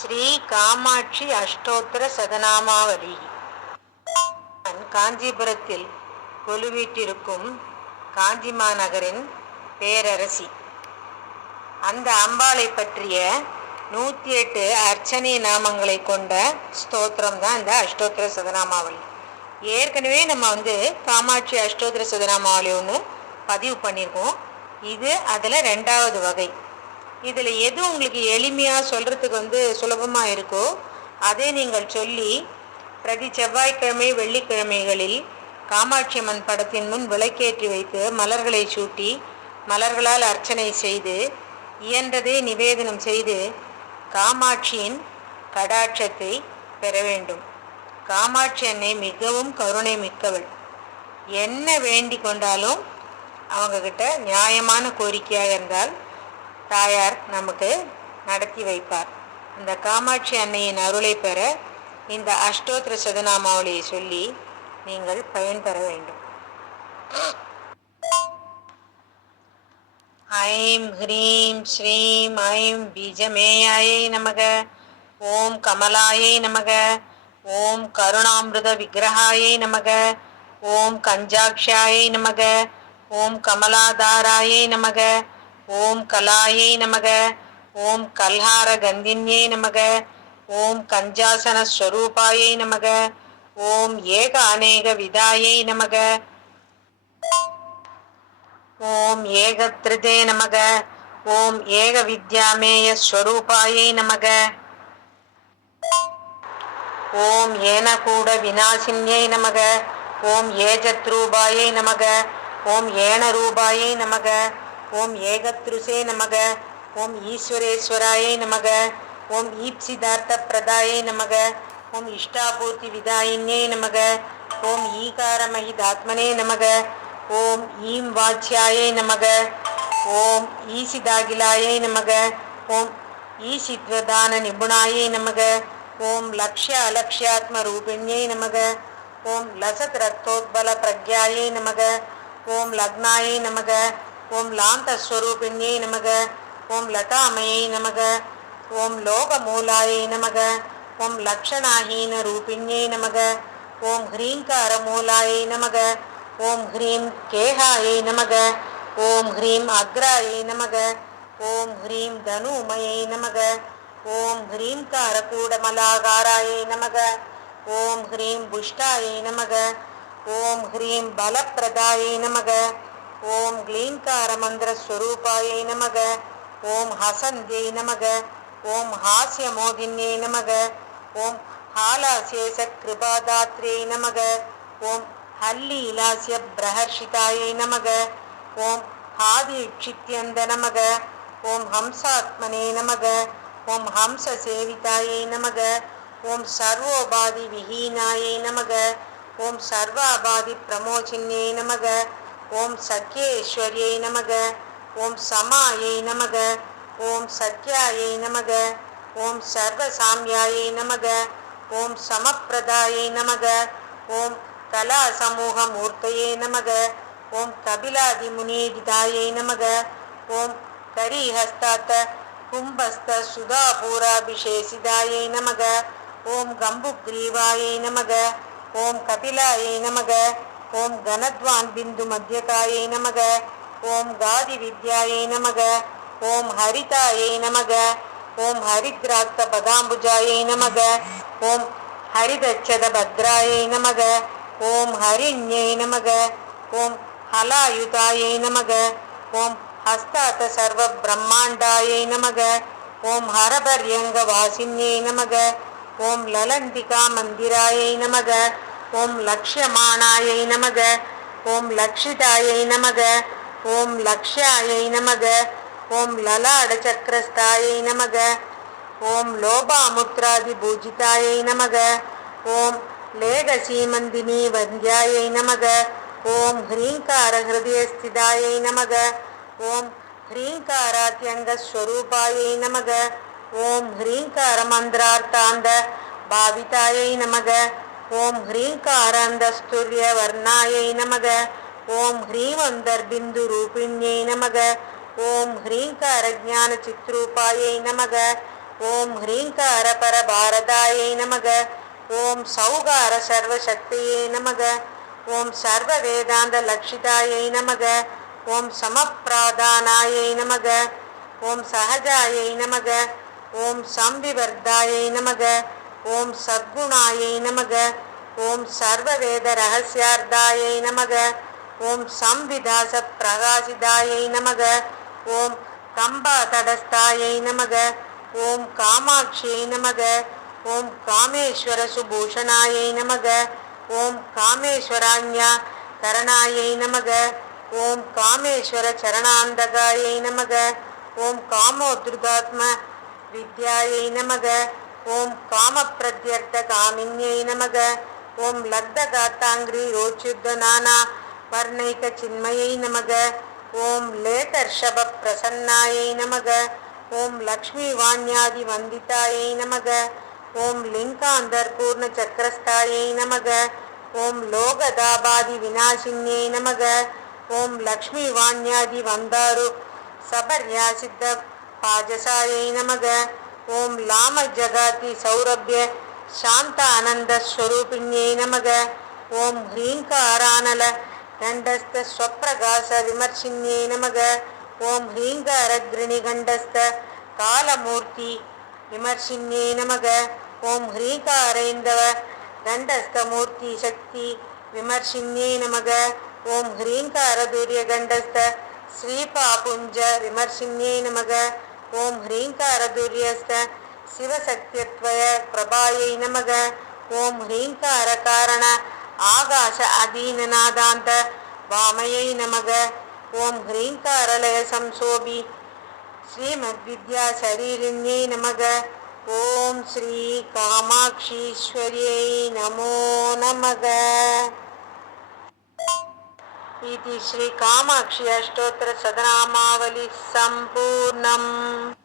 ஸ்ரீ காமாட்சி அஷ்டோத்திர சதநாமாவளி காஞ்சிபுரத்தில் கொலுவீட்டிருக்கும் காஞ்சிமா நகரின் பேரரசி. அந்த அம்பாளை பற்றிய நூற்றி எட்டு அர்ச்சனை நாமங்களை கொண்ட ஸ்தோத்திரம் தான் இந்த அஷ்டோத்திர சதநாமாவளி. ஏற்கனவே நம்ம வந்து காமாட்சி அஷ்டோத்திர சதநாமாவளி ஒன்று பதிவு பண்ணியிருக்கோம். இது அதில் ரெண்டாவது வகை. இதில் எது உங்களுக்கு எளிமையாக சொல்கிறதுக்கு வந்து சுலபமாக இருக்கோ அதை நீங்கள் சொல்லி பிரதி செவ்வாய்க்கிழமை வெள்ளிக்கிழமைகளில் காமாட்சி அம்மன் படத்தின் முன் விளக்கேற்றி வைத்து மலர்களை சூட்டி மலர்களால் அர்ச்சனை செய்து இயன்றதை நிவேதனம் செய்து காமாட்சியின் கடாட்சத்தை பெற வேண்டும். காமாட்சி அன்னை மிகவும் கருணை மிக்கவள். என்ன வேண்டி கொண்டாலும் அவங்கக்கிட்ட நியாயமான கோரிக்கையாக இருந்தால் தாயார் நமக்கு நடத்தி வைப்பார். அந்த காமாட்சி அன்னையின் அருளை பெற இந்த அஷ்டோத்திர சதநாமாவளியை சொல்லி நீங்கள் பயன்பெற வேண்டும். ஐம் ஹ்ரீம் ஸ்ரீம் ஐம் பீஜமேயாயை நமக. ஓம் கமலாயை நமக. ஓம் கருணாமிருத விக்கிரகாயை நமக. ஓம் கஞ்சாக்ஷாயை நமக. ஓம் கமலாதாராயை நமக. ஓம் கலாயை நமக ஓம் கல்ஹார கந்தின்யை நமக ஓம் கஞ்சாசன ஸ்வரூபாயை நமக ஓம் ஏக அநேக விதாயை நமக ஓம் ஏகத்ரிதே நமக ஓம் ஏக வித்யாமேய ஸ்வரூபாயை நமக ஓம் ஏனகூட விநாசின்யை நமக ஓம் ஏஜத்ரூபாயை நமக ஓம் ஏன ரூபாயை நமக ஓம் ஏகத்ருசே நமக ஓம் ஈஸ்வரேஸ்வராயை நமக ஓம் ஈப்சிதார்த்த பிரதாயை நமக ஓம் இஷ்டாபூர்த்தி விதாயின்யை நமக ஓம் ஈகாரமஹிதாத்மனே நமக ஓம் ஈம் வாச்சியாயை நமக ஓம் ஈசிதாகிலாயை நமக ஓம் ஈசித்வதான நிபுணாயை நமக ஓம் லக்ஷ்ய அலக்ஷ்யாத்ம ரூபிணியை நமக ஓம் லசத் ரத்தோத்பல பிரக்யாயை நமக ஓம் லக்னாயை நமக ஓம் லாந்தஸ்வரூபிண்யை நமக ஓம் லதாமயை நமக ஓம் லோகமூலாயை நமக ஓம் லக்ஷணாஹீன ரூபிணியை நமக ஓம் ஹ்ரீங்கார மூலாயை நமக ஓம் ஹ்ரீம் கேகாயை நமக ஓம் ஹ்ரீம் அக்ராயை நமக ஓம் ஹ்ரீம் தனுமயை நமக ஓம் ஹ்ரீம் காரகூடமலாகாராயை நமக ஓம் ஹ்ரீம் புஷ்டாயை நமக ஓம் ஹ்ரீம் பலப்பிரதாயை நமக ஓம் க்ளீங்கார மந்திரஸ்வரூபாயை நமக. ஓம் ஹசந்தியை நமக. ஓம் ஹாஸ்யமோதின்யை நமக. ஓம் ஹாலாசேச கிருபாதாத்ரே நமக. ஓம் ஹல்லீலாஸ்ய பிரஹர்ஷிதாயை நமக. ஓம் ஹாதி இட்சித்யந்த நமக. ஓம் ஹம்சாத்மனே நமக. ஓம் ஹம்ச சேவிதாயை நமக. ஓம் சர்வோபாதி விஹீனாயை நமக. ஓம் சர்வாபாதி பிரமோச்சின்யே நமக. ஓம் சத்யேஸ்வரியை நமக. ஓம் சமாயை நமக. ஓம் சத்யாயை நமக. ஓம் சர்வசாமியாயை நமக. ஓம் சமப்பிரதாயை நமக. ஓம் கலா சமூக மூர்த்தையே நமக. ஓம் கபிலாதி முனீதிதாயை நமக. ஓம் கரிஹஸ்தாத்த கும்பஸ்த சுதாபூராபிஷேசிதாயை நமக. ஓம் கம்புக்ரீவாயை நமக. ஓம் கபிலாயை நமக. ஓம் கனத்வான் பிந்து மத்தியகாயை நமக ஓம் காதி வித்யாயை நமக ஓம் ஹரிதாயை நமக ஓம் ஹரித்ராக்த பதாம்புஜாயை நமக ஓம் ஹரிதச்சத பத்ராயை நமக ஓம் ஹரிண்யை நமக ஓம் ஹலாயுதாயை நமக ஓம் ஹஸ்தாத்த சர்வ பிரம்மாண்டாயை நமக ஓம் ஹரபர்யங்க வாசின்யை நமக ஓம் லலந்திகா மந்திராயை நமக ஓம் லக்ஷ்யமானாயை நமக. ஓம் லக்ஷிதாயை நமக. ஓம் லக்ஷ்யாயை நமக. ஓம் லலாட சக்கரஸ்தாயை நமக. ஓம் லோபாமுத்ராதி பூஜிதாயை நமக. ஓம் லேக சீமந்தினி வந்தியாயை நமக. ஓம் ஹ்ரீங்கார ஹிருதயஸ்திதாயை நமக. ஓம் ஹ்ரீங்காராத்யங்கஸ்வரூபாயை நமக. ஓம் ஹ்ரீங்கார மந்திரார்த்தாந்த பாவிதாயை நமக. ஓம் ஹ்ரீங்காராந்தஸ்துரிய வர்ணாயை நமக. ஓம் ஹ்ரீமந்தர்பிந்து ரூபிண்யை நமக. ஓம் ஹ்ரீங்கார ஞான சித்ரூபாயை நமக. ஓம் ஹ்ரீங்கார பரபாரதாயை நமக. ஓம் சௌகார சர்வசக்தியை நமக. ஓம் சர்வ வேதாந்த லட்சிதாயை நமக. ஓம் சமப்பிராதானாயை நமக. ஓம் சகஜாயை நமக. ஓம் சம்விவர்தாயை நமக. ஓம் சத்குணாயை நமக. ஓம் சர்வவேத ரகசியார்த்தாயை நமக. ஓம் சம்விதாச பிரகாசிதாயை நமக. ஓம் கம்பா தடஸ்தாயை நமக. ஓம் காமாட்சியை நமக. ஓம் காமேஸ்வர சுபூஷணாயை நமக. ஓம் காமேஸ்வராண்யா கரணாயை நமக. ஓம் காமேஸ்வர சரணாந்தகாயை நமக. ஓம் காமோத்ருதாத்ம வித்யாயை நமக. ஓம் காம பிரத்யர்த்த காமின்யை நமக. ஓம் லப்தகாத்தாங்கிரி ரோச்சுத்த நானா வர்ணைக சின்மயை நமக. ஓம் லேதர்ஷப பிரசன்னாயை நமக. ஓம் லக்ஷ்மி வாண்யாதி வந்திதாயை நமக. ஓம் லிங்காந்தர் பூர்ண சக்கரஸ்தாயை நமக. ஓம் லோகதாபாதி விநாசின்யை நமக. ஓம் லக்ஷ்மி வாண்யாதி வந்தாரு சபர்யாசித்த பாஜசாயை நமக. ஓம் லாம ஜகாதி சௌரபிய சாந்த ஆனந்த ஸ்வரூபிணியை நமக. ஓம் ஹ்ரீங்காரானல கண்டஸ்த ஸ்வப்பிரகாச விமர்சின்யை நமக. ஓம் ஹ்ரீங்காரக்ரிணி கண்டஸ்த காலமூர்த்தி விமர்சின்யை நமக. ஓம் ஹ்ரீகாரேந்தவ கண்டஸ்தமூர்த்தி சக்தி விமர்சின்யை நமக. ஓம் ஹ்ரீங்காரதூரிய கண்டஸ்த ஸ்ரீபாபுஞ்ச விமர்சின்யை நமக. ஓம் ஹ்ரீங்காரதுரியஸ்த சிவசக்தியத்வய பிரபாயை நமக. ஓம் ஹ்ரீங்கார காரண ஆகாಶ அதீனநாதாந்த வாமையை நமக. ஓம் ஹ்ரீங்காரலய சம்சோபி ஸ்ரீமத்வித்யா சரீரிண்யை நமக. ஓம் ஸ்ரீ காமாட்சீஸ்வரியை நமோ நமக. इति श्रीकामाक्षी अष्टोत्तरशतनामावलिः सम्पूर्णम्